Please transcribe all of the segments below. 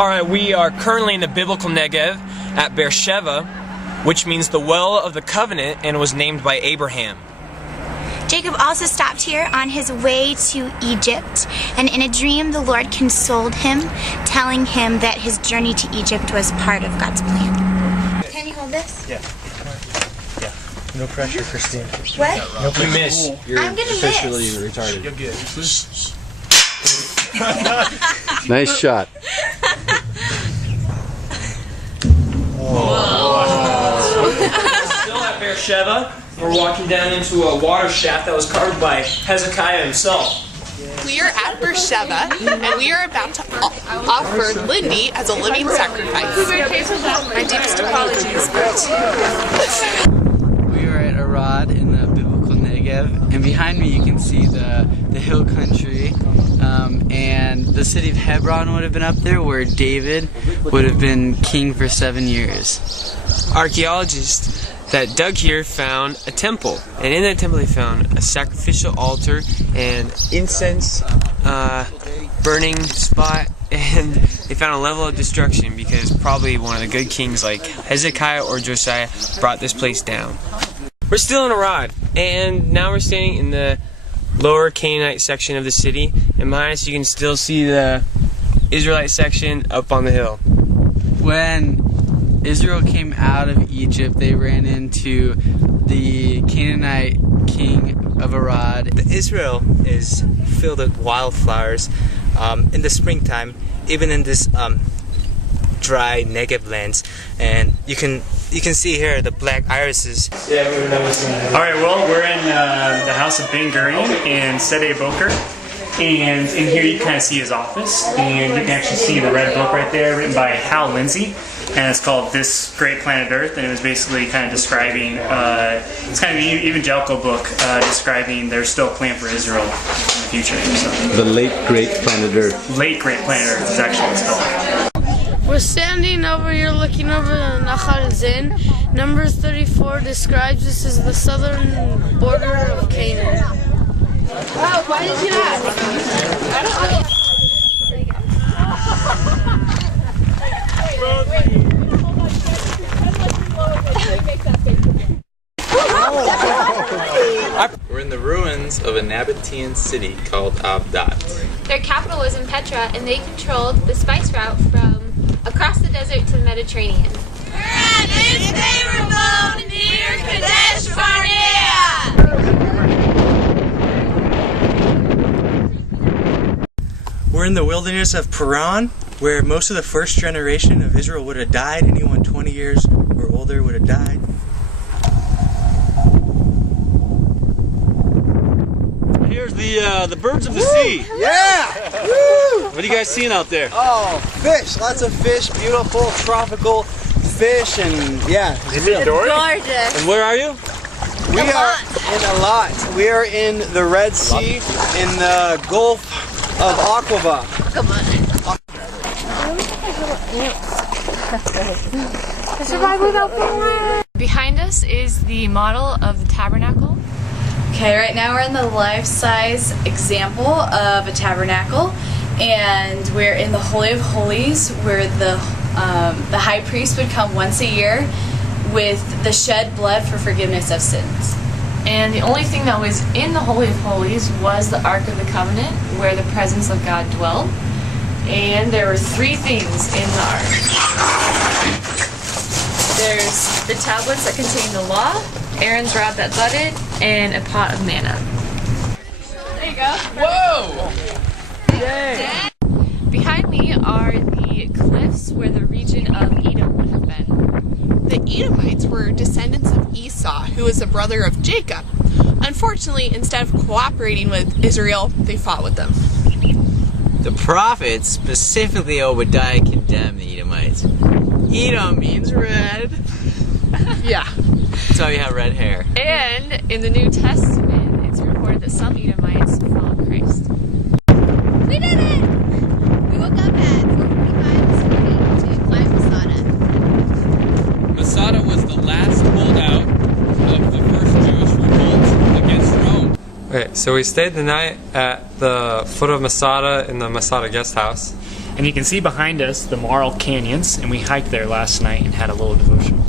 Alright, we are currently in the biblical Negev at Beersheba, which means the well of the covenant, and was named by Abraham. Jacob also stopped here on his way to Egypt, and in a dream the Lord consoled him, telling him that his journey to Egypt was part of God's plan. Can you hold this? Yeah. Yeah. No pressure, Christine. What? No pressure. You miss. I'm gonna Officially miss. retarded. You're good. Nice shot. Still at Beersheba, we're walking down into a water shaft that was carved by Hezekiah himself. We are at Beersheba, and we are about to offer Lindy as a living sacrifice. My deepest apologies, but... We are at Arad in the biblical Negev, and behind me you can see the hill country, and the city of Hebron would have been up there, where David would have been king for 7 years. Archaeologists that dug here found a temple, and in that temple they found a sacrificial altar and incense burning spot, and they found a level of destruction because probably one of the good kings like Hezekiah or Josiah brought this place down. We're still in Arad, and now we're standing in the lower Canaanite section of the city, and behind us you can still see the Israelite section up on the hill. When Israel came out of Egypt, they ran into the Canaanite king of Arad. Israel is filled with wildflowers in the springtime, even in this dry Negev lands, and you can see here the black irises. Alright, well, we're in the house of Ben Gurion in Sede Boker, and in here you kind of see his office, and you can actually see the red book right there written by Hal Lindsey, and it's called This Great Planet Earth, and it was basically kind of describing, it's kind of an evangelical book describing there's still a plan for Israel in the future. So. The late great planet Earth. Late Great Planet Earth is actually what it's called. We're standing over here looking over the Nahal Zin. Numbers 34 describes this as the southern border of Canaan. Oh, why did you ask? I don't know. We're in the ruins of a Nabatean city called Abdat. Their capital was in Petra, and they controlled the spice route from across the desert to the Mediterranean. We're at this favorable near Kadesh Barnea. We're in the wilderness of Qumran, where most of the first generation of Israel would have died. Anyone 20 years or older would have died. Here's the birds of the sea. Yeah! Woo! What are you guys seeing out there? Oh, fish. Lots of fish. Beautiful, tropical fish, and yeah. Is it Gorgeous. And where are you? We are in Elat. We are in the Red Sea, in the Gulf of Aqaba. Come on. Behind us is the model of the tabernacle. Okay, right now we're in the life-size example of a tabernacle, and we're in the Holy of Holies, where the high priest would come once a year with the shed blood for forgiveness of sins. And the only thing that was in the Holy of Holies was the Ark of the Covenant, where the presence of God dwelled. And there were 3 things in the Ark. There's the tablets that contain the law, Aaron's rod that budded, and a pot of manna. There you go. Whoa! Dang. Behind me are the cliffs where the region of Edom would have been. The Edomites were descendants of Esau, who was a brother of Jacob. Unfortunately, instead of cooperating with Israel, they fought with them. The prophets, specifically Obadiah, condemned the Edomites. Edom means red. Yeah. That's why we have red hair. And in the New Testament, it's reported that some Edomites followed Christ. We did it! We woke up at 4:45 this morning to climb Masada. Masada was the last holdout of the first Jewish revolt against Rome. Okay, so we stayed the night at the foot of Masada in the Masada guest house. And you can see behind us the Marl Canyons, and we hiked there last night and had a little devotional.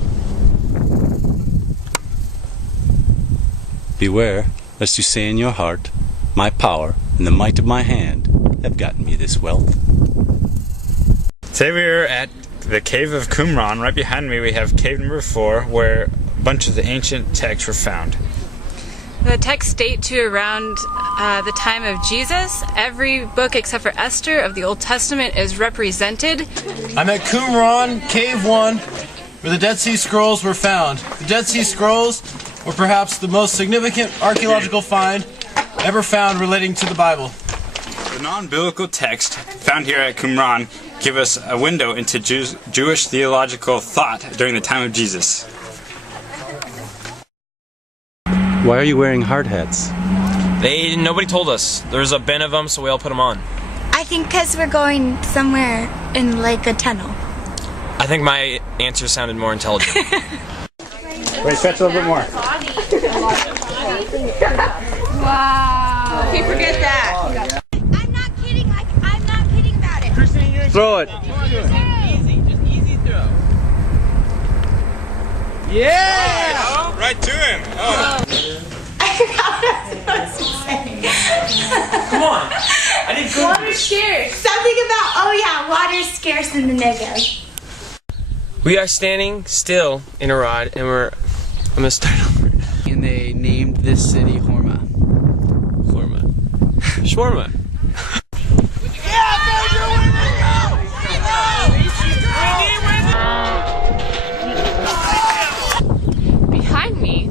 Beware, lest you say in your heart, my power and the might of my hand have gotten me this wealth. Today we are at the cave of Qumran. Right behind me we have cave number 4, where a bunch of the ancient texts were found. The texts date to around the time of Jesus. Every book except for Esther of the Old Testament is represented. I'm at Qumran, Cave 1, where the Dead Sea Scrolls were found. The Dead Sea Scrolls were perhaps the most significant archaeological find ever found relating to the Bible. The non-biblical texts found here at Qumran give us a window into Jewish theological thought during the time of Jesus. Why are you wearing hard hats? Nobody told us. There's a bin of them, so we all put them on. I think because we're going somewhere in like a tunnel. I think my answer sounded more intelligent. Wait, stretch a little bit more. Wow. Okay, forget that. I'm not kidding about it. Throw it. Just easy throw. Yeah! Oh, right to him. Oh. I forgot what I was supposed to say. Come on. I didn't go. Water's scarce. Something about, oh yeah, water's scarce in the Negev. We are standing still in Arad, and I'm gonna start over. And they named this city Horma. Shawarma. Behind me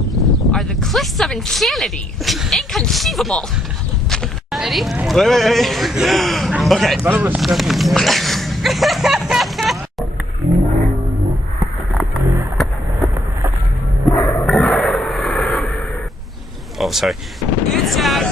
are the cliffs of insanity. Inconceivable. Ready? Wait. Okay. Oh, sorry. It's out,